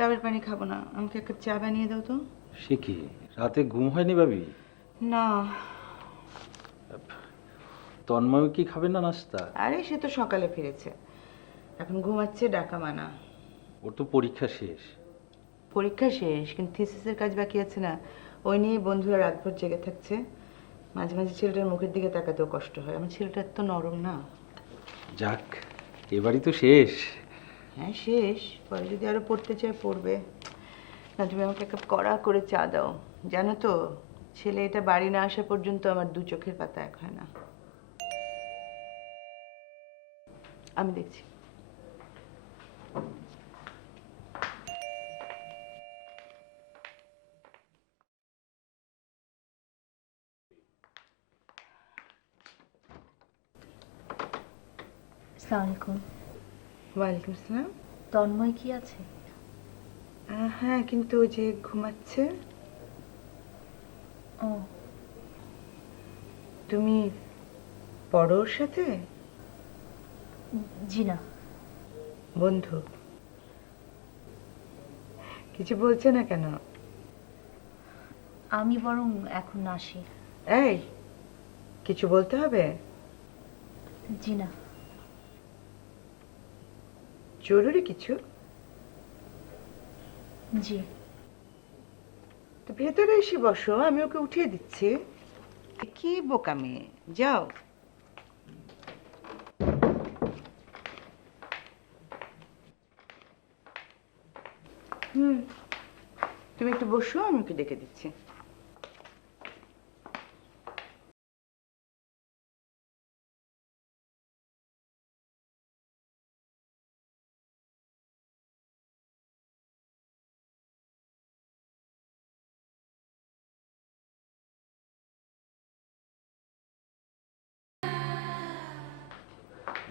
ডাবের পানি খাবো না, আমাকে এক কাপ চা বানিয়ে দাও তো। সে কি, রাতে ঘুম হয়নি ভাবি? না। তন্ময় কি খাবে না নাস্তা? আরে সে তো সকালে ফিরেছে, এখন ঘুমাচ্ছে, ডাকা মানা। ওর তো পরীক্ষা শেষ। পরীক্ষা শেষ, কিন্তু থিসিসের কাজ বাকি আছে না, ওই নিয়ে বন্ধুরা রাতভর জেগে থাকছে। মাঝে মাঝে ছেলেটার মুখের দিকে তাকাতেও কষ্ট হয়, আমার ছেলেটা এত নরম না। যাক, এবারই তো শেষ। হ্যাঁ শেষ, পরে যদি আরো পড়তে চায় পড়বে। না, তুমি আমাকে এক কাপ কড়া করে চা দাও। জানো তো, ছেলে এটা বাড়ি না আসা পর্যন্ত আমার দু চোখের পাতা এক হয় না। আমি দেখছি। আসসালামু আলাইকুম। ওয়ালাইকুম আসসালাম। তন্ময় কি আছে? হ্যাঁ, কিন্তু ওই যে ঘুমাচ্ছে। ও, তুমি পড়ো ওর সাথে? জি না। বন্ধু? কিছু বলছে না কেন? আমি বরং এখন আসি। এই, কিছু বলতে হবে? জি না। জরুরি কিছু? জি। তো ভেতরে এসে বসো, আমি ওকে উঠিয়ে দিচ্ছি। কি বোকামি, যাও। তুমি একটু বসো, আমি ওকে ডেকে দিচ্ছি।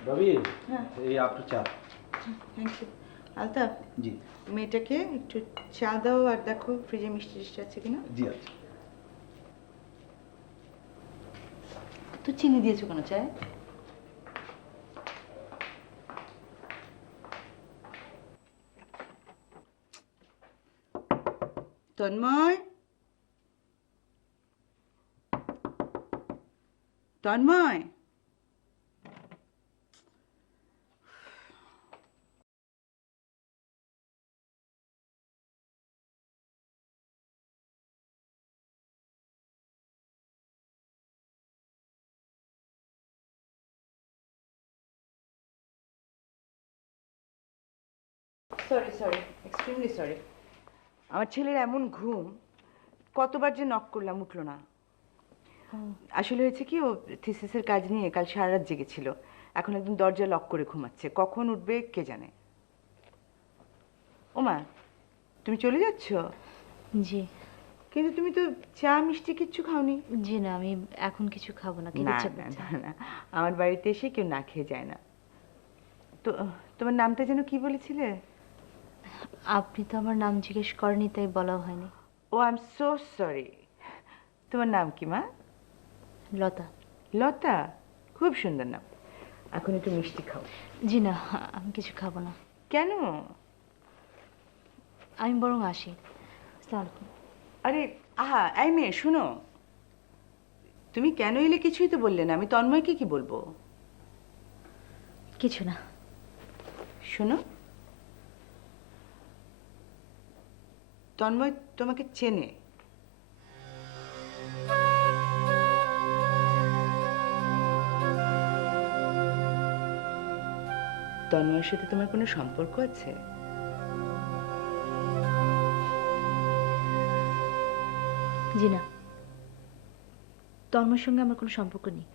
ভাবি, হ্যাঁ। এই আপনার চা। Thank you. আলতাফ, জি। মেয়েটাকে একটু চা দাও, আর দেখো ফ্রিজে মিষ্টি টিষ্টি আছে কিনা। জি আচ্ছা। তো চিনি দিয়েছো কেন চায়? Tanmoy, Tanmoy. Sorry sorry, extremely sorry. আমার ছেলের এমন ঘুম, কতবার যে নক করলাম উঠলো না। আসলে হয়েছে কি, ও থিসিসের কাজ নিয়ে কাল সারা রাত জেগেছিল, এখন একদম দরজা লক করে ঘুমাচ্ছে, কখন উঠবে কে জানে। ওমা, তুমি চলে যাচ্ছ? জি। কিন্তু তুমি তো চা মিষ্টি কিচ্ছু খাওনি। জি না, আমি এখন কিছু খাবো না। খেতে না ইচ্ছা না করছে। না না, আমার বাড়িতে এসে কেউ না খেয়ে যায় না। তো তোমার নামটা যেন কি বলেছিলে? আপনি তো আমার নাম জিজ্ঞেস করেনি, তাই বলা হয়নি। ও, আই এম সো সরি। তোমার নাম কি মা? লতা। লতা? খুব সুন্দর নাম। এখন একটু মিষ্টি খাও। জি না, আমি কিছু খাবো না। কেন? আমি বরং আসি। আসসালামু আলাইকুম। আরে আহা, এই মেয়ে শুনো, তুমি কেন এলে কিছুই তো বললে না, আমি তন্ময়কে কি বলবো? কিছু না। শোনো, তন্ময় তোমাকে চেনে। তন্ময়ের সাথে তোমার কোনো সম্পর্ক আছে? জি না, তন্ময়ের সঙ্গে আমার কোনো সম্পর্ক নেই।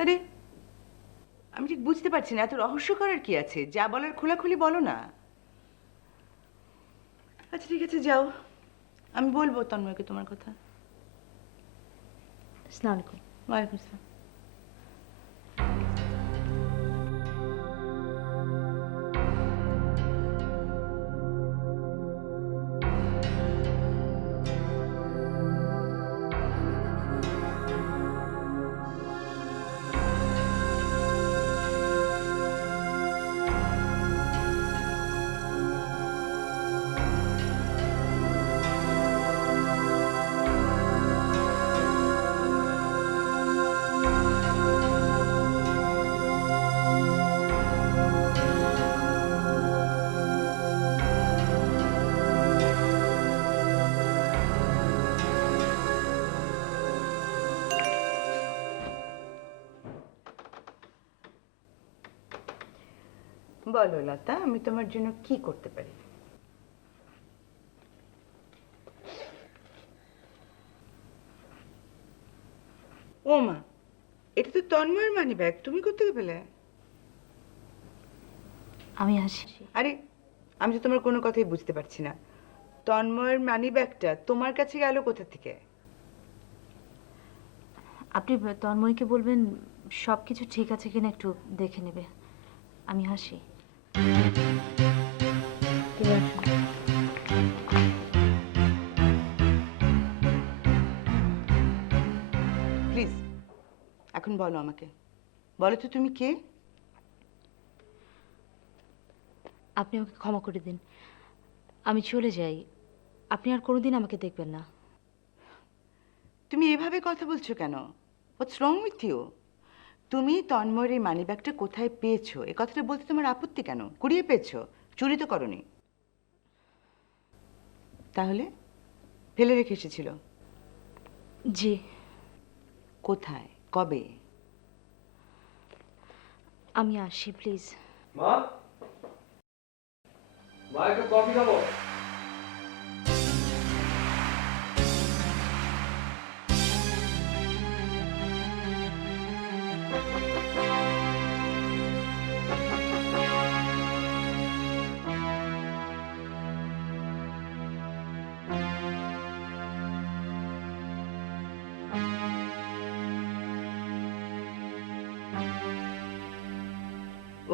আরে, আমি ঠিক বুঝতে পারছি না, এত রহস্য করার কি আছে? যা বলার খোলাখুলি বলো না। আচ্ছা ঠিক আছে, যাও, আমি বলবো তন্ময়কে তোমার কথা। আসসালামু আলাইকুম। ওয়ালাইকুম আসসালাম। বলো লতা, আমি তোমার জন্য কি করতে পারি? ও মা, এটা তো তন্ময়ের মানি ব্যাগ, তুমি কোত্থেকে পেলে? আমি আসি। আরে, আমি তো তোমার কোনো কথাই বুঝতে পারছি না। তন্ময়ের মানি ব্যাগটা তোমার কাছে গেল কোথা থেকে? আপনি তন্ময়কে বলবেন সব কিছু ঠিক আছে কিনা একটু দেখে নেবে। আমি আসি। তুমি আসো। প্লিজ, এখন বলো আমাকে, বলো তো তুমি কে? আপনি আমাকে ক্ষমা করে দিন, আমি চলে যাই। আপনি আর কোনোদিন আমাকে দেখবেন না। তুমি এভাবে কথা বলছো কেন? হোয়াটস রং উইথ ইউ? তুমি তন্ময়ের এই মানিব্যাগটা কোথায় পেয়েছো এ কথাটা বলতে তোমার আপত্তি কেন? কুড়িয়ে পেয়েছো, চুরি তো করনি। তাহলে ফেলে রেখে এসেছিল? জি। কোথায়, কবে? আমি আসি প্লিজ। মা, মা একটু কফি খাবো।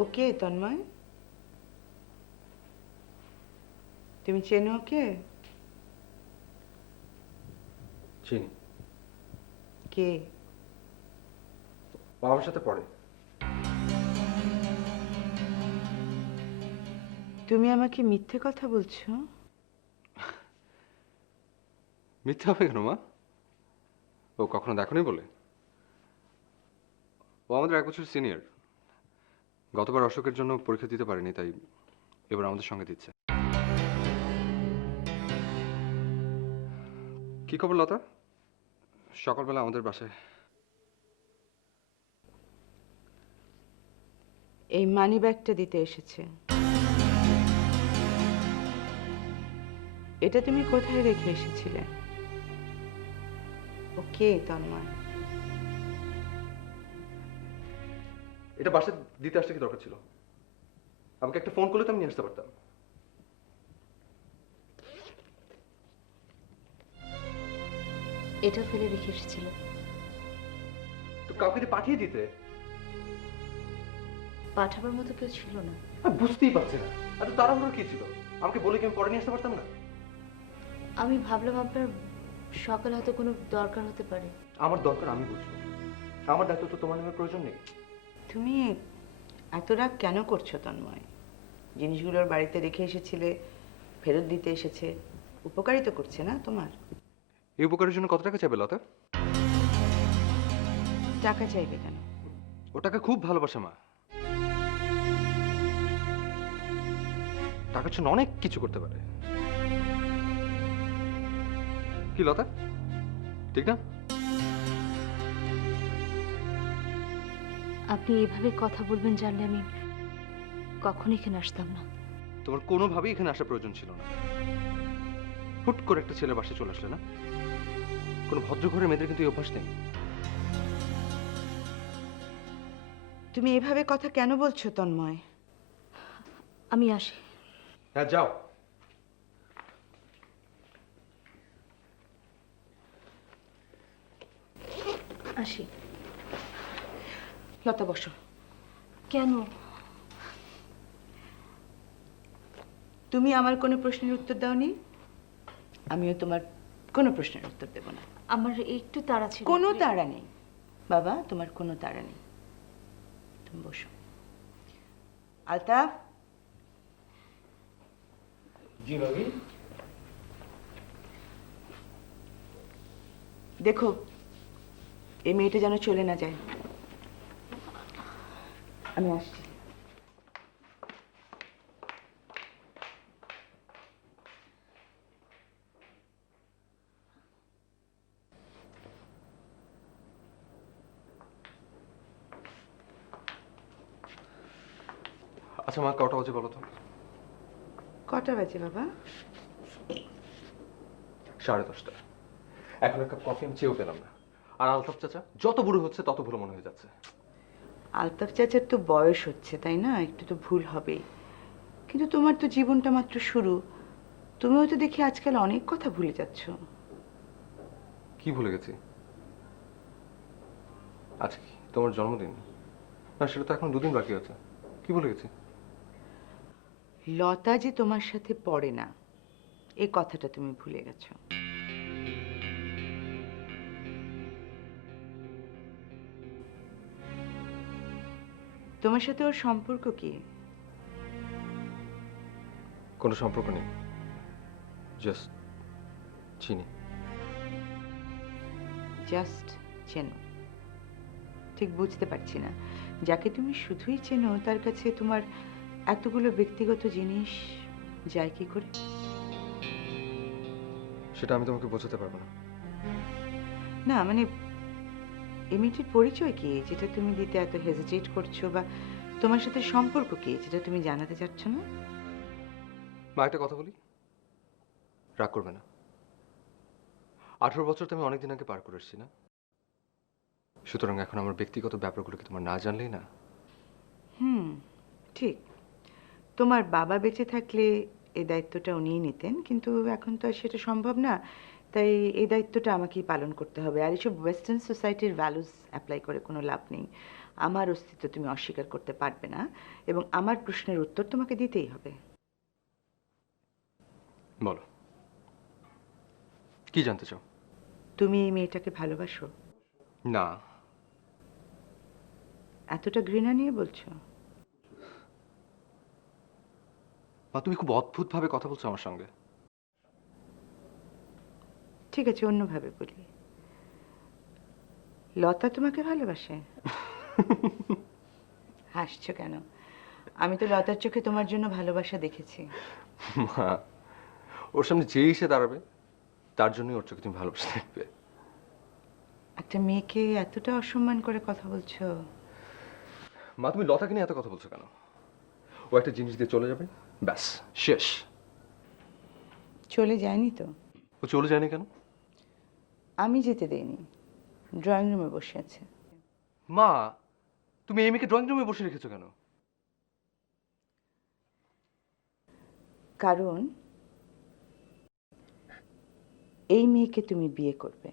ওকে তন্ময়, তুমি চেনো ওকে? চিনি, কে? বাবার সাথে পড়ে। তুমি আমাকে মিথ্যে কথা বলছো? মিথ্যে হবে কেন মা? ও কখনো দেখোনি বলে? ও আমাদের 1 বছর সিনিয়র। গতবার অশোকের জন্য পরীক্ষা দিতে পারেনি, তাই এবার আমাদের সঙ্গে দিচ্ছে। কি খবর লতা? সকালবেলা আমাদের বাসায়। এই মানিব্যাগটা দিতে এসেছে। এটা তুমি কোথায় রেখে এসেছিলে? ওকে তন্ময়? এটা বাসায় দিতে আসতে কি দরকার ছিল? আমাকে একটা ফোন করলে তো আমি নিয়ে আসতে পারতাম। এটা ফেলে রেখে এসেছিল। তো কাউকে দিয়ে পাঠিয়ে দিতে। পাঠাবার মতো কেউ ছিল না। আমি বুঝতেই পারছি না এত তাড়াহুড়ো কি ছিল। আমাকে বলে কি আমি পরে নিয়ে আসতে পারতাম না? আমি ভাবলাম আপনার সকালে হয়তো কোনো দরকার হতে পারে। আমার দরকার আমি বুঝবো। আমার দায়িত্ব তো তোমার নেওয়ার প্রয়োজন নেই। তুমি এত রাগ কেন করছো তন্ময়? জিনিসগুলোর বাড়িতে রেখে এসেছিলে, ফেরত দিতে এসেছে, উপকারই তো করছে না তোমার? এই উপকারের জন্য কত টাকা চাইবে লতা? টাকা চাইবে কেন? ওটাকে খুব ভালোবাসে মা। টাকার জন্য অনেক কিছু করতে পারে। কি লতা, ঠিক না? আপনি এভাবে কথা বলবেন জানলে আমি কখনো এখানে আসতাম না। তোমার কোনোভাবেই এখানে আসার প্রয়োজন ছিল না। হুট করে একটা ছেলে বাসায় চলে আসলে না? কোনো ভদ্র ঘরের মেয়েদের কিন্তু এই অভ্যাস নেই। তুমি এভাবে কথা কেন বলছো তন্ময়? আমি আসি। হ্যাঁ যাও। আসি। লতা বসো। কেন? তুমি আমার কোনো প্রশ্নের উত্তর দাওনি, আমিও তোমার কোনো প্রশ্নের উত্তর দেব না। আমার একটু তাড়া ছিল। কোনো তাড়া নেই বাবা, তোমার কোনো তাড়া নেই। তুমি বসো। আলতাফ। জি ভাবি। দেখো, এই মেয়েটা যেন চলে না যায়। আমি আসছি। আচ্ছা মা, কটা বাজে বলো তো? কটা বাজে বাবা? 10:30। এখন এক কাপ কফি আমি চেয়েও পেলাম না। আর আলতাফ চাচা যত বুড়ো হচ্ছে তত ভুলো মনে হয়ে যাচ্ছে। আলতাফ চাচার তো বয়স হচ্ছে, তাই না? একটু তো ভুল হবেই। কিন্তু তোমার তো জীবনটা মাত্র শুরু। তুমিও তো দেখি আজকাল অনেক কথা ভুলে যাচ্ছ। কি ভুলে গেছি? আজ কি তোমার জন্মদিন? না, সেটা তো এখন 2 দিন বাকি আছে। কি ভুলে গেছি? লতা যে তোমার সাথে পড়ে না, এই কথাটা তুমি ভুলে গেছো। তোমার সাথে ওর সম্পর্ক কি? কোনো সম্পর্ক নেই, জাস্ট চিনি। জাস্ট চেনো? ঠিক বুঝতে পারছি না। যাকে তুমি শুধুই চেনো তার কাছে তোমার এতগুলো ব্যক্তিগত জিনিস যায় কি করে? সেটা আমি তোমাকে বোঝাতে পারবো না। না মানে এই মেয়েটির পরিচয় কি যেটা তুমি দিতে এত হেজিটেট করছো, বা তোমার সাথে সম্পর্ক কি যেটা তুমি জানাতে চাচ্ছ না? মা, একটা কথা বলি, রাগ করবে না। 18 বছর তো আমি অনেকদিন আগে পার করে এসেছি না? সুতরাং এখন আমার ব্যক্তিগত ব্যাপারগুলোকে তোমার না জানলেই না। হুম, ঠিক। তোমার বাবা বেঁচে থাকলে এই দায়িত্বটা উনিই নিতেন, কিন্তু এখন তো আর সেটা সম্ভব না। তাই এই দায়িত্বটা আমাকেই পালন করতে হবে। আর এসব ওয়েস্টার্ন সোসাইটির ভ্যালুস অ্যাপ্লাই করে কোনো লাভ নেই। আমার অস্তিত্ব তুমি অস্বীকার করতে পারবে না, এবং আমার প্রশ্নের উত্তর তোমাকে দিতেই হবে। বলো, কি জানতে চাও? তুমি এই মেয়েটাকে ভালোবাসো? না। এতটা ঘৃণা নিয়ে বলছো? মা, তুমি খুব অদ্ভুতভাবে কথা বলছো আমার সঙ্গে। ঠিক আছে, অন্যভাবে বলি। লতা তোমাকে ভালোবাসে? হাসছো কেন? আমি তো লতার চোখে তোমার জন্য ভালোবাসা দেখেছি। মা, ওর সামনে যে এসে দাঁড়াবে তার জন্যই ওর চোখে তুমি ভালোবাসা দেখবে। একটা মেয়েকে এতটা অসম্মান করে কথা বলছো? মা, তুমি লতাকে নিয়ে এত কথা বলছো কেন? ও একটা জিনিস দিয়ে চলে যাবে, ব্যাস শেষ। চলে যায়নি তো? ও চলে যায়নি কেন? আমি যেতে দেইনি, ড্রয়িং রুমে বসে আছে। মা, তুমি এই মেয়েকে ড্রয়িং রুমে বসে রেখেছো কেন? কারণ এই মেয়েকে তুমি বিয়ে করবে।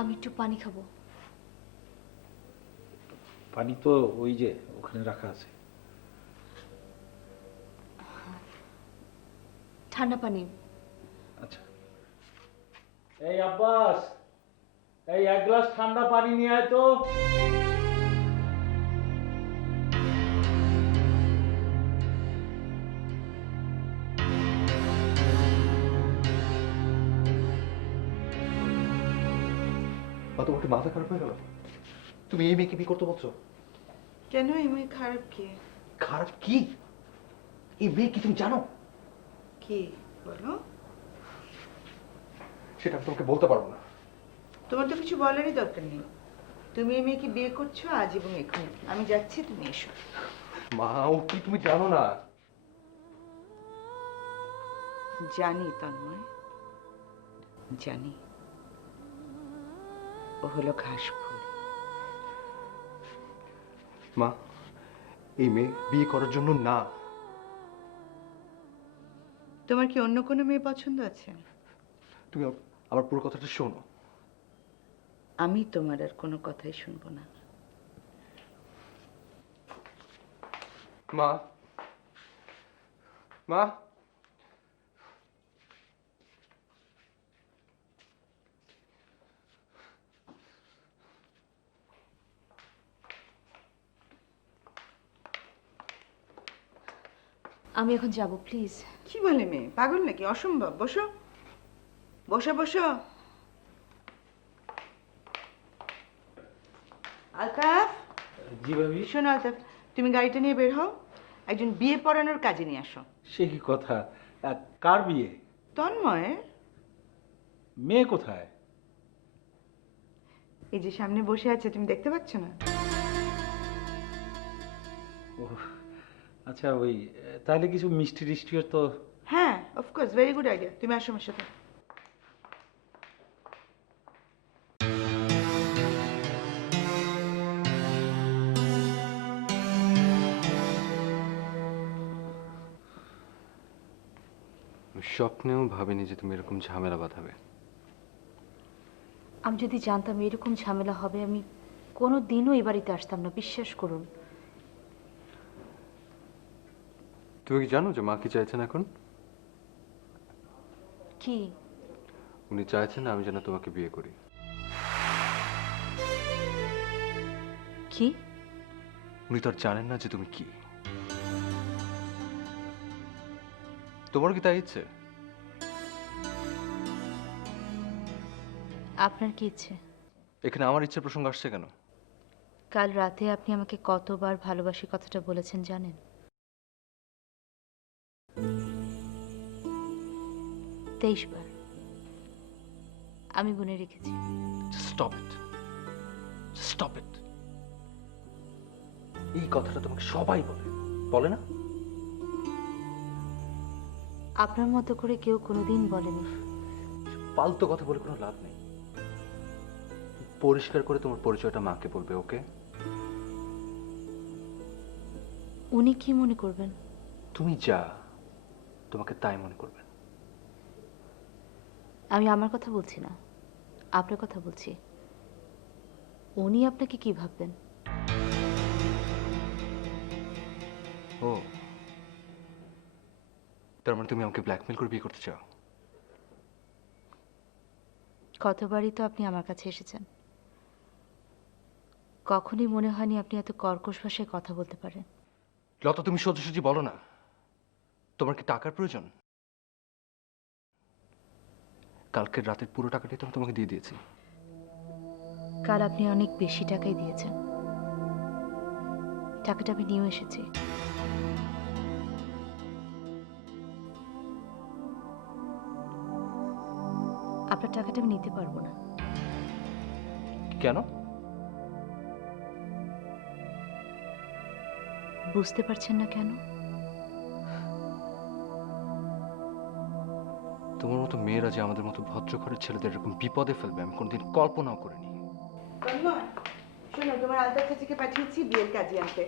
আমি একটু পানি খাবো। পানি তো ওই যে ওখানে রাখা আছে। ঠান্ডা পানি। আচ্ছা, এই আব্বাস, এই 1 গ্লাস ঠান্ডা পানি নিয়ে আয় তো। মা, তোমার কি মাথা খারাপ হয়ে গেল? তুমি এই মেয়েকে বিয়ে করতে বলছো? কেন? এই মেয়ে খারাপ কি? খারাপ কি? এই মেয়ে কি তুমি জানো? কি বলো? সেটা আমি তোমাকে বলতে পারবো না। তোমার তো কিছু বলারই দরকার নেই। তুমি এই মেয়েকে বিয়ে করছো আজ এবং এখনই। আমি যাচ্ছি, তুমি এসো। মা, ও কি তুমি জানো না? জানি তন্ময়, জানি। ও হলো ঘাস ফুল। মা, এই মেয়ে বিয়ে করার জন্য না। তোমার কি অন্য কোনো মেয়ে পছন্দ আছে? তুমি আমার পুরো কথাটা শোনো। আমি তোমার আর কোনো কথাই শুনবো না। মা, মা, আমি এখন যাব, প্লিজ। কি বলে মেয়ে? পাগল নাকি? অসম্ভব। বসো, বসো বসো। আলতাফ, জি ভাবি। শোনো আলতাফ, তুমি গাড়িটা নিয়ে বের হও, একজন বিয়ে পড়ানোর কাজে নিয়ে আসো। সে কি কথা? কার বিয়ে? তন্ময়ের। মেয়ে কোথায়? এই যে সামনে বসে আছে, তুমি দেখতে পাচ্ছ না? ও আচ্ছা, ওই তাহলে কিছু মিষ্টি টিষ্টিও তো। হ্যাঁ, অফকোর্স, ভেরি গুড আইডিয়া। তুমি আসো আমার সাথে। আমি স্বপ্নেও ভাবিনি যে তুমি এরকম ঝামেলা বাঁধাবে। আমি যদি জানতাম এরকম ঝামেলা হবে আমি কোনো দিনও এই বাড়িতে আসতাম না, বিশ্বাস করুন। তুমি কি জানো যে মা কি চাইছেন এখন? কি? উনি চাইছেন আমি যেন তোমাকে বিয়ে করি। কি? উনি তো আর জানেন না যে তুমি কি। তোমার কি তাই ইচ্ছে? আপনার কি ইচ্ছে? এখানে আমার ইচ্ছের প্রসঙ্গ আসছে কেন? কাল রাতে আপনি আমাকে কতবার ভালোবাসি কথাটা বলেছেন জানেন? 23 বার। আমি গুনে রেখেছি। Stop it, stop it. এই কথাটা তোমাকে সবাই বলে, বলে না? আপনার মতো করে কেউ কোনোদিন বলেনি। ফালতু কথা বলে কোনো লাভ নেই। পরিষ্কার করে তোমার পরিচয়টা মাকে বলবে, ওকে? উনি কি মনে করবেন? তুমি যা, তোমাকে তাই মনে করবেন। আমি আমার কথা বলছি না, আপনার কথা বলছি। উনি আপনাকে কি ভাববেন? ও, তার মানে তুমি আমাকে ব্ল্যাকমেল করে বিয়ে করতে চাও? কতবারই তো আপনি আমার কাছে এসেছেন, কখনই মনে হয়নি আপনি এত কর্কশ ভাষায় কথা বলতে পারেন। লতা, তুমি সোজাসুজি বলো না। তোমার কি টাকার প্রয়োজন? কালকের রাতের পুরো টাকাটাই তো আমি তোমাকে দিয়ে দিয়েছি। কাল আপনি অনেক বেশি টাকাই দিয়েছেন। টাকাটা আমি নিয়েও এসেছি। আপনার টাকাটা আমি নিতে পারবো না। কেন? বুঝতে পারছেন না কেন? তোমার মতো মেয়েরা যে আমাদের মতো ভদ্র ঘরের ছেলেদের এরকম বিপদে ফেলবে আমি কোনোদিন কল্পনাও করিনি। তন্ময়, শোনো, তোমার আলতাফ চাচিকে পাঠিয়েছি বিয়ের কাজে আনতে।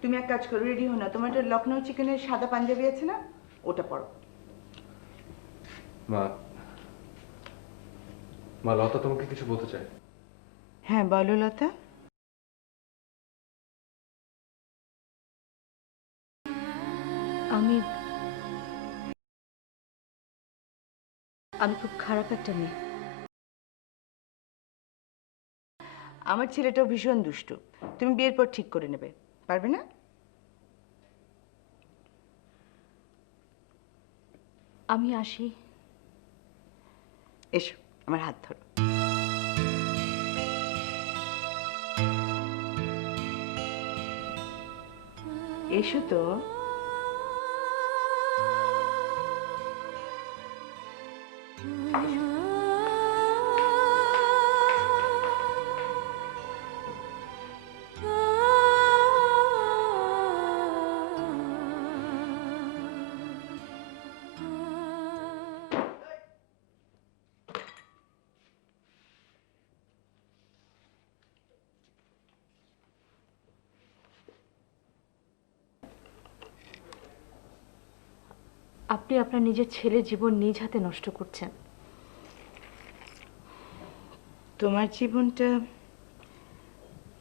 তুমি এক কাজ করো, রেডি হো না। তোমার একটা লখনৌ চিকেনের সাদা পাঞ্জাবি আছে না, ওটা পরো। মা, মা, লতা তোমাকে কিছু বলতে চাই। হ্যাঁ বলো লতা। আমি আমি খুব খারাপ একটা মেয়ে। আমার ছেলেটাও ভীষণ দুষ্টু। তুমি বিয়ের পর ঠিক করে নেবে, পারবে না? আমি আসি। এসো, আমার হাত ধরো। এসো তো। আপনি আপনার নিজের ছেলের জীবন নিজ হাতে নষ্ট করছেন। তোমার জীবনটা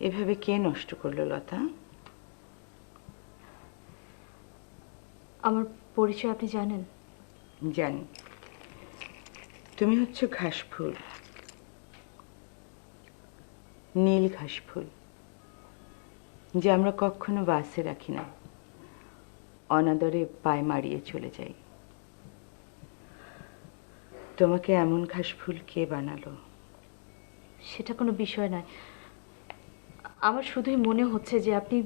এভাবে কে নষ্ট করলো লতা? আমার পরিচয় আপনি জানেন? জানি। তুমি হচ্ছে ঘাসফুল, নীল ঘাসফুল, যে আমরা কখনো বাসে রাখি না, অনাদরে পায়ে মারিয়ে চলে যাই। তোমাকে এমন ঘাসফুল কে বানালো? সেটা কোনো বিষয় নয়। আমার শুধুই মনে হচ্ছে যে আপনি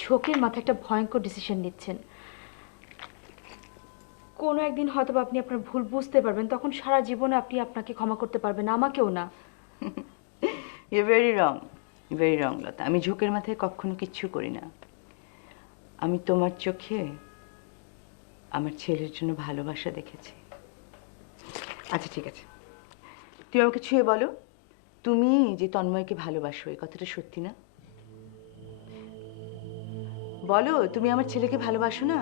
ঝোঁকের মাথায় একটা ভয়ঙ্কর ডিসিশন নিচ্ছেন। কোনো একদিন হয়তো বা আপনি আপনার ভুল বুঝতে পারবেন, তখন সারা জীবনে আপনি আপনাকে ক্ষমা করতে পারবেন, আমাকেও না। ইউ ভেরি রং লতা। আমি ঝোঁকের মাথায় কখনো কিচ্ছু করি না। আমি তোমার চোখে আমার ছেলের জন্য ভালোবাসা দেখেছি। আচ্ছা ঠিক আছে, তুমি আমাকে ছুঁয়ে বলো, তুমি যে তন্ময়কে ভালোবাসো এই কথাটা সত্যি না? বলো, তুমি আমার ছেলেকে ভালোবাসো না?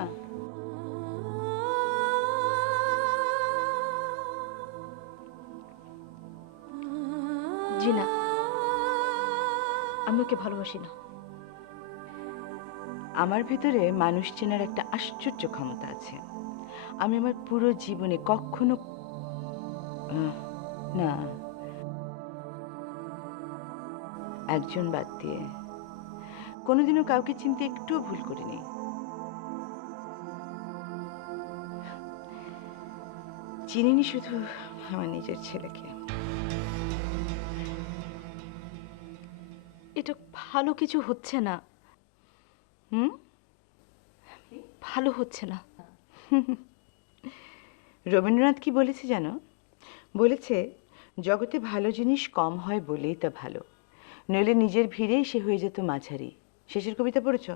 জি না, আমি ওকে ভালোবাসি না। আমার ভেতরে মানুষ চেনার একটা আশ্চর্য ক্ষমতা আছে। আমি আমার পুরো জীবনে কখনো না, একজন বাদ দিয়ে কোনোদিনও কাউকে চিনতে একটুও ভুল করিনি। চিনিনি শুধু আমার নিজের ছেলেকে। এটা ভালো কিছু হচ্ছে না, হুম? ভালো হচ্ছে না। রবীন্দ্রনাথ কি বলেছে জানো? বলেছে, জগতে ভালো জিনিস কম হয় বলেই তা ভালো, নইলে নিজের ভিড়েই সে হয়ে যেত মাঝারি। শেষের কবিতা পড়েছ?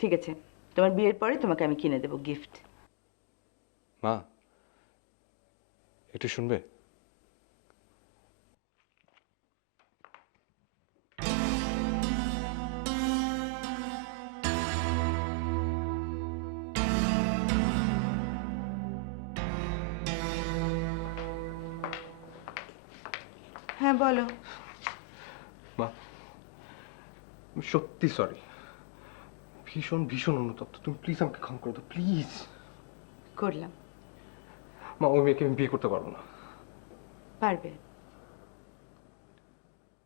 ঠিক আছে, তোমার বিয়ের পরে তোমাকে আমি কিনে দেবো গিফট। মা, একটু শুনবে? হ্যাঁ বলো। মা, আমি সত্যি সরি। ভীষণ ভীষণ অনুতপ্ত। তুমি প্লিজ আমাকে ক্ষমা করে দাও, প্লিজ। করলাম। মা, ওই মেয়েকে আমি বিয়ে করতে পারবো না। পারবে।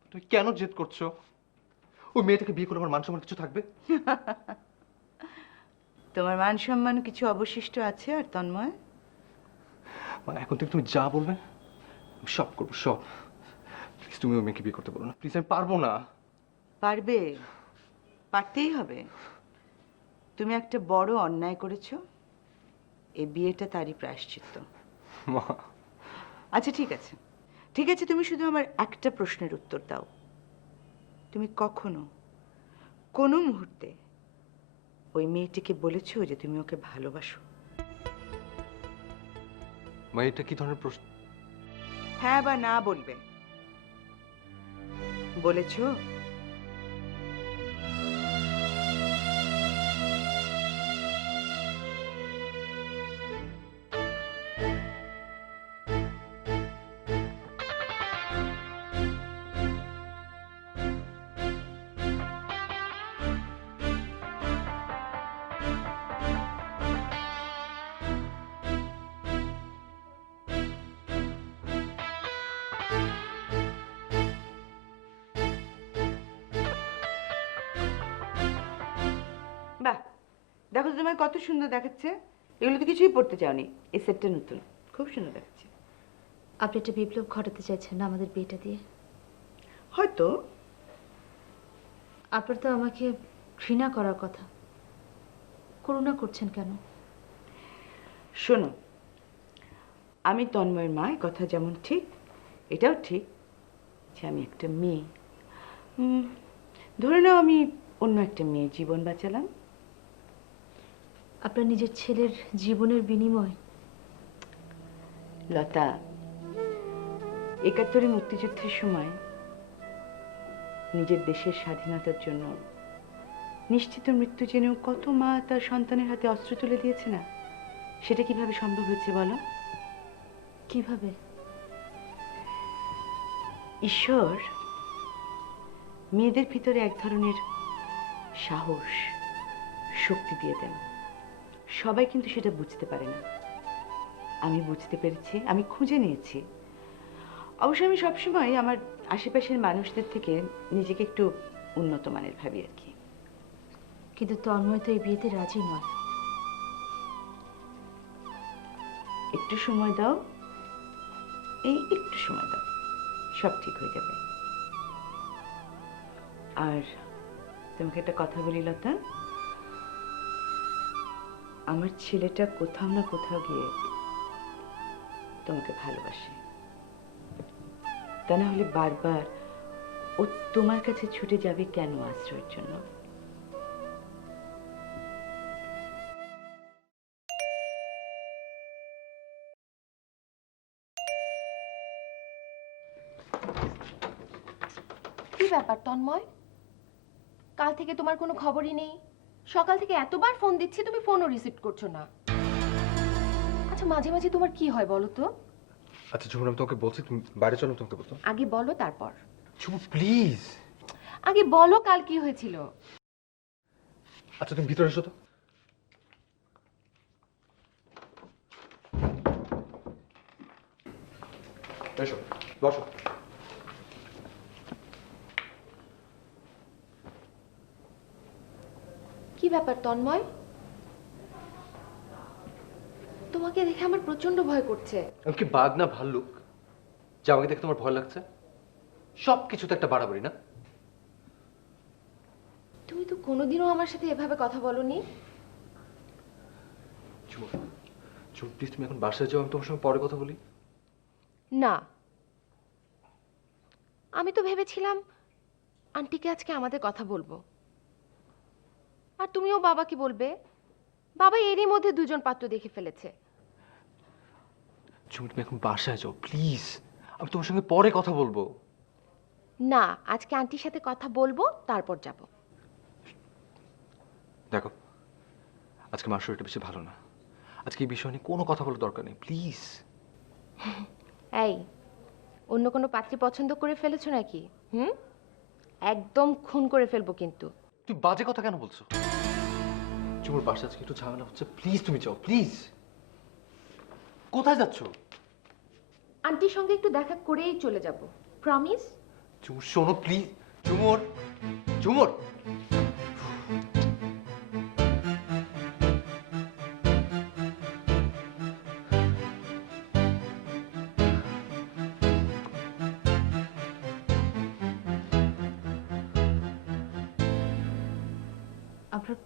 তুমি কেন জেদ করছো? ওই মেয়েটাকে বিয়ে করে আমার মান সম্মান কিছু থাকবে? তোমার মান সম্মান কিছু অবশিষ্ট আছে আর তন্ময়? মানে এখন থেকে তুমি যা বলবে আমি সব করবো, সব। প্লিজ তুমি ওই মেয়েকে বিয়ে করতে বলো না, প্লিজ। আমি পারবো না। পারবে, পারতেই হবে। তুমি একটা বড় অন্যায় করেছো, এই বিয়েটা তারই প্রায়শ্চিত্ত। মা, আচ্ছা ঠিক আছে, ঠিক আছে, তুমি শুধু আমার একটা প্রশ্নের উত্তর দাও। তুমি কখনো কোনো মুহূর্তে ওই মেয়েটিকে বলেছো যে তুমি ওকে ভালোবাসো? মা, এটা কি ধরনের প্রশ্ন? হ্যাঁ বা না বলবে। বলেছো? বাহ, দেখো তো তোমায় কত সুন্দর দেখাচ্ছে। এগুলো তো কিছুই পড়তে চাওনি, এই সেটটা নতুন, খুব সুন্দর দেখাচ্ছে। আপনি একটা বিপ্লব ঘটাতে চাইছেন না আমাদের বিয়েটা দিয়ে? হয়তো। আপনার তো আমাকে ঘৃণা করার কথা, করুণা করছেন কেন? শোনো, আমি তন্ময়ের মা, এ কথা যেমন ঠিক এটাও ঠিক যে আমি একটা মেয়ে। ধরে নাও আমি অন্য একটা মেয়ে জীবন বাঁচালাম। আপনার নিজের ছেলের জীবনের বিনিময়? লতা, ৭১ মুক্তিযুদ্ধের সময় নিজের দেশের স্বাধীনতার জন্য নিশ্চিত মৃত্যু জেনেও কত মা তার সন্তানের হাতে অস্ত্র তুলে দিয়েছে না? সেটা কিভাবে সম্ভব হয়েছে বলো? কিভাবে? ঈশ্বর মেয়েদের ভিতরে এক ধরনের সাহস, শক্তি দিয়ে দেন। সবাই কিন্তু সেটা বুঝতে পারে না। আমি বুঝতে পেরেছি, আমি খুঁজে নিয়েছি। অবশ্য আমি সবসময় আমার আশেপাশের মানুষদের থেকে নিজেকে একটু উন্নত মানের ভাবি আর কি। কিন্তু তন্ময় তো এই বিয়েতে রাজি নয়। একটু সময় দাও, এই একটু সময় দাও, সব ঠিক হয়ে যাবে। আর তোমাকে একটা কথা বলি লতা, আমার ছেলেটা কোথাও না কোথাও গিয়ে তোমাকে ভালোবাসে, তা না হলে বারবার ও তোমার কাছে ছুটে যাবে কেন আশ্রয়ের জন্য? কি ব্যাপার তন্ময়, কাল থেকে তোমার কোনো খবরই নেই। সকাল থেকে এতবার ফোন দিচ্ছি, তুমি ফোনও রিসিভ করছো না। আচ্ছা, মাঝে মাঝে তোমার কি হয় বলো তো? আচ্ছা ঝুমুর, আমি তোমাকে বলছি তুমি বাইরে চলো, তোমাকে বলতো। আগে বলো তারপর। ঝুমুর প্লিজ। আগে বলো কাল কি হয়েছিল। আচ্ছা তুমি ভিতরে এসো তো। এসো, বসো। কি ব্যাপার তন্ময়, তোমাকে দেখে আমার প্রচন্ড ভয় করছে। আমি কি বাঘ না ভাল্লুক যে আমাকে দেখে তোমার ভয় লাগছে? সব কিছুতে একটা বাড়াবাড়ি না? তুমি তো কোনোদিনও আমার সাথে এভাবে কথা বলোনি। ঝুমুর, ঝুমুর প্লিজ তুমি এখন বাসায় যাও, আমি তোমার সঙ্গে পরে কথা বলি। না, আমি তো ভেবেছিলাম আন্টিকে আজকে আমাদের কথা বলবো, আর তুমিও বাবাকে বলবে। বাবা এরই মধ্যে দুজন পাত্র দেখে ফেলেছে। ঝুমুর তুমি এখন বাসায় যাও প্লিজ, আমি তোমার সঙ্গে পরে কথা বলবো। না, আজকে আন্টির সাথে কথা বলবো, তারপর যাব। দেখো, আজকে মার শরীরটা বেশি ভালো না, আজকে এই বিষয় নিয়ে কোনো কথা বলার দরকার নেই প্লিজ। এই, অন্য কোনো পাত্রী পছন্দ করে ফেলেছো নাকি? একদম খুন করে ফেলবো কিন্তু। তুমি বাজে কথা কেন বলছো? ঝুমুর বাসায় আজকে একটু ঝামেলা হচ্ছে, প্লিজ তুমি যাও প্লিজ। কোথায় যাচ্ছো? আন্টির সঙ্গে একটু দেখা করেই চলে যাব, প্রমিস। ঝুমুর শোনো প্লিজ। ঝুমুর, ঝুমুর। আপনার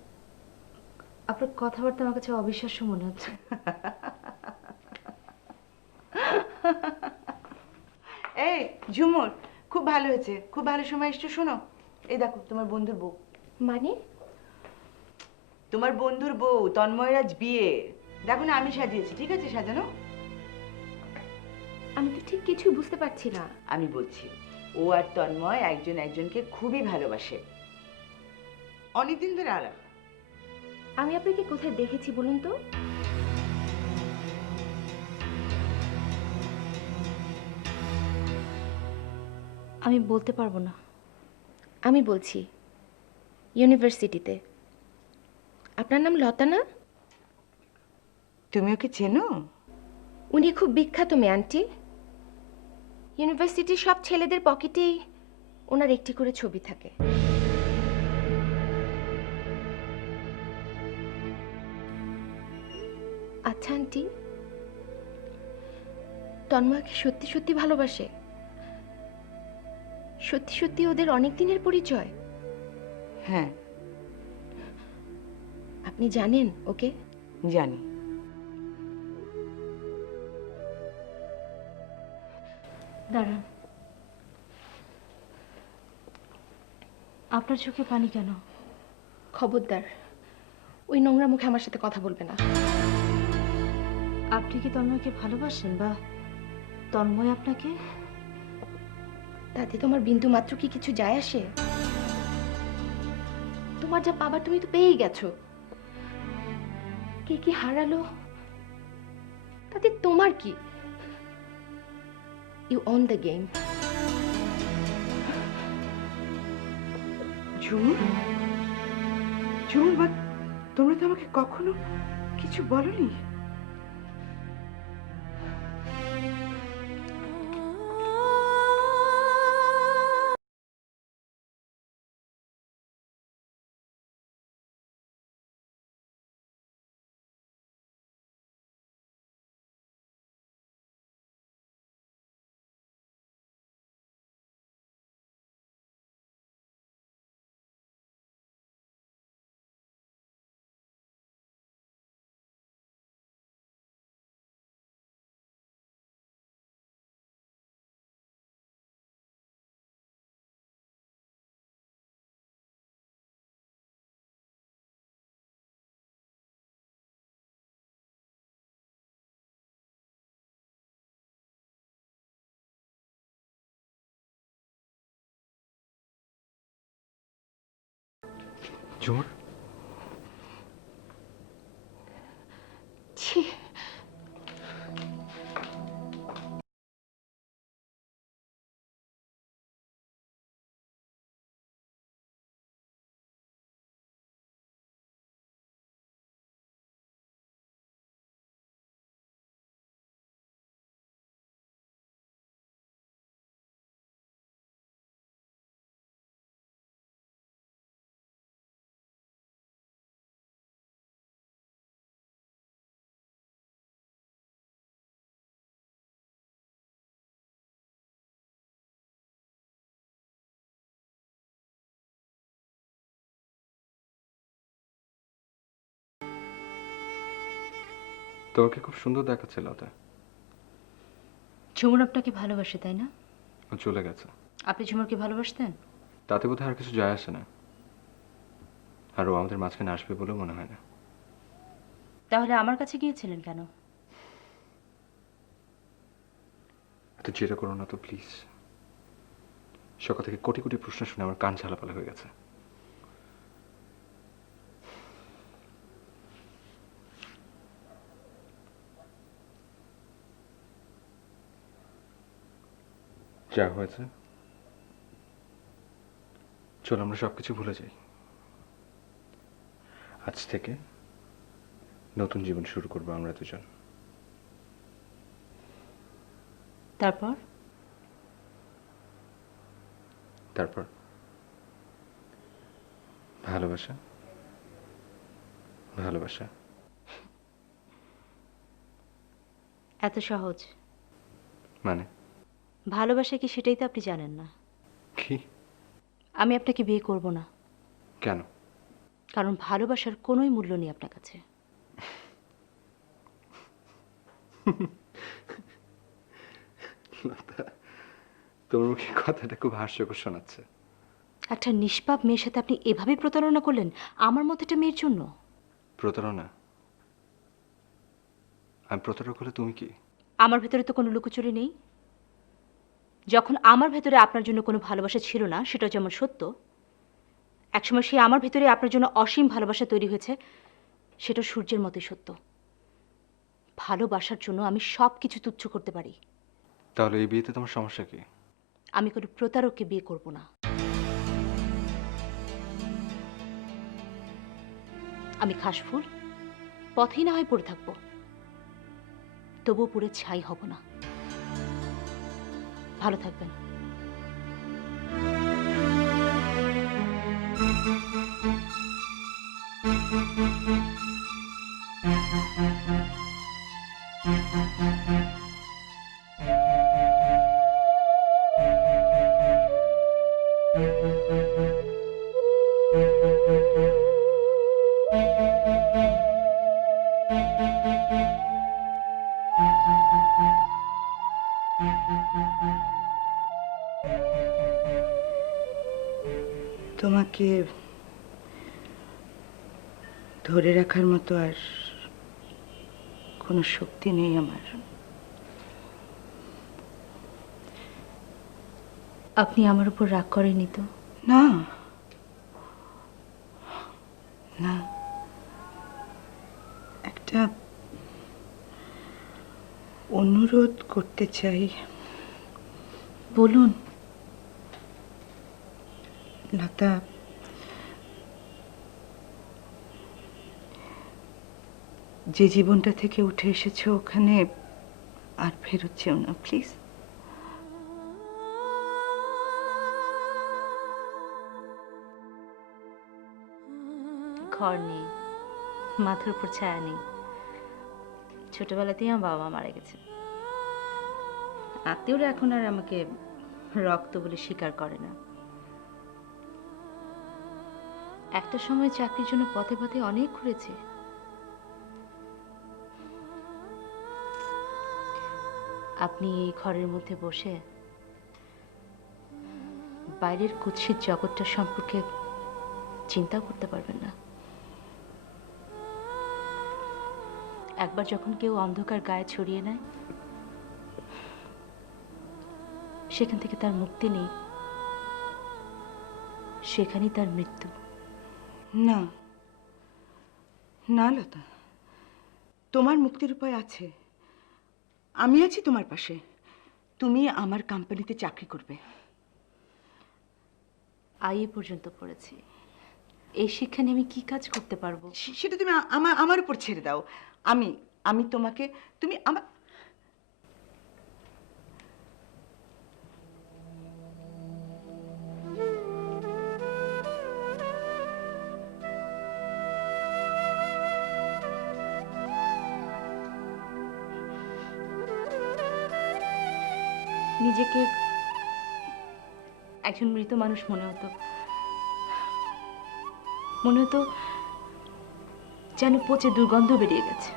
আপনার কথাবার্তা আমার কাছে অবিশ্বাস্য মনে হচ্ছে। এই ঝুমুর, খুব ভালো হয়েছে, খুব ভালো সময় এসছো। শোনো, এই দেখো তোমার বন্ধুর বউ। মানে? তোমার বন্ধুর বউ তন্ময়ের আজ বিয়ে। দেখো না, আমি সাজিয়েছি, ঠিক আছে সাজানো? আমি তো ঠিক কিছুই বুঝতে পারছি না। আমি বলছি, ও আর তন্ময় একজন একজনকে খুবই ভালোবাসে, অনেকদিন ধরে আলাপ। আমি আপনাকে কোথায় দেখেছি বলুন তো? আমি বলতে পারবো না। আমি বলছি, ইউনিভার্সিটিতে। আপনার নাম লতা না? তুমি ওকে চেনো? উনি খুব বিখ্যাত মেয়ে আন্টি। ইউনিভার্সিটির সব ছেলেদের পকেটেই ওনার একটি করে ছবি থাকে। আচ্ছা আন্টি, তন্ময়কে সত্যি সত্যি ভালোবাসে? সত্যি সত্যি ওদের অনেক দিনের পরিচয়? হ্যাঁ আপনি জানেন ওকে? জানি। দাঁড়ান, আপনার চোখে পানি কেন? খবরদার, ওই নোংরা মুখে আমার সাথে কথা বলবে না। আপনি কি তন্ময়কে ভালোবাসেন, বা তন্ময় আপনাকে? তাতে তোমার বিন্দু মাত্র কি কিছু যায় আসে? তোমার যা পাবার তুমি তো পেয়েই গেছো। কে কি হারালো তাতে তোমার কি? You on the game. Jhumur, Jhumur মা, তোমরা তো আমাকে কখনো কিছু বলনি। ঝুমুর, ছি, তোমাকে খুব সুন্দর দেখাচ্ছে লতা। ঝুমুর আপনাকে ভালোবাসে তাই না? ও চলে গেছে। আপনি ঝুমুরকে ভালোবাসতেন? তাতে বোধহয় আর কিছু যায় আসে না, আর ও আমাদের মাঝখানে আসবে বলেও মনে হয় না। তাহলে আমার কাছে গিয়েছিলেন কেন? এত জেরা করো না তো প্লিজ। সকাল থেকে কোটি কোটি প্রশ্ন শুনে আমার কান ঝালাপালা হয়ে গেছে। যা হয়েছে, চলো আমরা সবকিছু ভুলে যাই। আজ থেকে নতুন জীবন শুরু করবো আমরা দুজন। তারপর? তারপর ভালোবাসা, ভালোবাসা। এত সহজ? মানে ভালোবাসা কি সেটাই তো আপনি জানেন না। কি? আমি আপনাকে বিয়ে করব না, কেন? কারণ ভালোবাসার কোনোই মূল্য নেই আপনার কাছে। লতা, তোমার মুখে কথাটা খুব হাস্যকর শোনাচ্ছে। একটা নিষ্পাপ মেয়ের সাথে আপনি এভাবে প্রতারণা করলেন আমার মতো একটা মেয়ের জন্য? প্রতারণা? আমি প্রতারক হলে তুমি কি? আমার ভেতরে তো কোনো লুকোচুরি নেই। যখন আমার ভেতরে আপনার জন্য কোনো ভালোবাসা ছিল না, সেটা যেমন সত্য, একসময় সে আমার ভেতরে আপনার জন্য অসীম ভালোবাসা তৈরি হয়েছে, সেটা সূর্যের মতোই সত্য। ভালোবাসার জন্য আমি সব কিছু তুচ্ছ করতে পারি। তাহলে এই বিয়েতে তোমার সমস্যা কি? আমি কোনো প্রতারককে বিয়ে করব না। আমি খাসফুল, পথেই না হয় পড়ে থাকবো, তবুও পুড়ে ছাই হব না। ভালো থাকবেন। তোমাকে ধরে রাখার মতো আর কোনো শক্তি নেই আমার। আপনি আমার উপর রাগ করেননি তো? না, না, একটা অনুরোধ করতে চাই। বলুন। লতা, যে জীবনটা থেকে উঠে এসেছো ওখানে আর ফেরত যেও না প্লিজ। ঘর নেই, মাথার উপর ছায়া নেই। ছোটবেলাতেই আমার বাবা মা মারা গেছে। আত্মীয়রা এখন আর আমাকে রক্ত বলে স্বীকার করে না। একটা সময় চাকরির জন্য পথে পথে অনেক ঘুরেছি। আপনি এই ঘরের মধ্যে বসে বাইরের কুৎসিত জগৎটা সম্পর্কে চিন্তা করতে পারবেন না। একবার যখন কেউ অন্ধকার গায়ে ছড়িয়ে নেয়, সেখান থেকে তার মুক্তি নেই, সেখানেই তার মৃত্যু। না না লতা, তোমার মুক্তির উপায় আছে। আমি আছি তোমার পাশে। তুমি আমার কোম্পানিতে চাকরি করবে। আইএ পর্যন্ত পড়েছি, এই শিক্ষা নিয়ে আমি কি কাজ করতে পারবো? সেটা তুমি আমার উপর ছেড়ে দাও। আমি আমি তোমাকে, তুমি আমার নিজেকে একজন মৃত মানুষ মনে হতো, মনে হতো যেন পচে দুর্গন্ধ বেরিয়ে গেছে।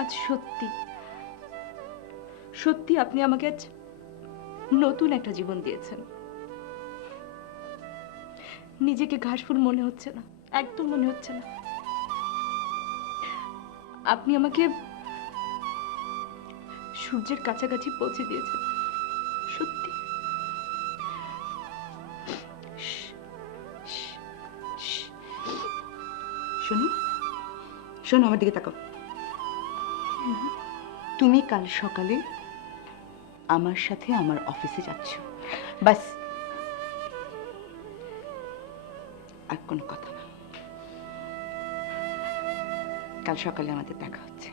আজ সত্যি সত্যি আপনি আমাকে আজ নতুন একটা জীবন দিয়েছেন। নিজেকে ঘাসফুল মনে হচ্ছে না, একদম মনে হচ্ছে না। আপনি আমাকে সূর্যের কাছাকাছি পৌঁছে দিয়েছেন, সত্যি। শোনো শোনো, আমার দিকে তাকাও। তুমি কাল সকালে আমার সাথে আমার অফিসে যাচ্ছ, বাস। আর কোনো কথা না। কাল সকালে আমাদের দেখা হচ্ছে।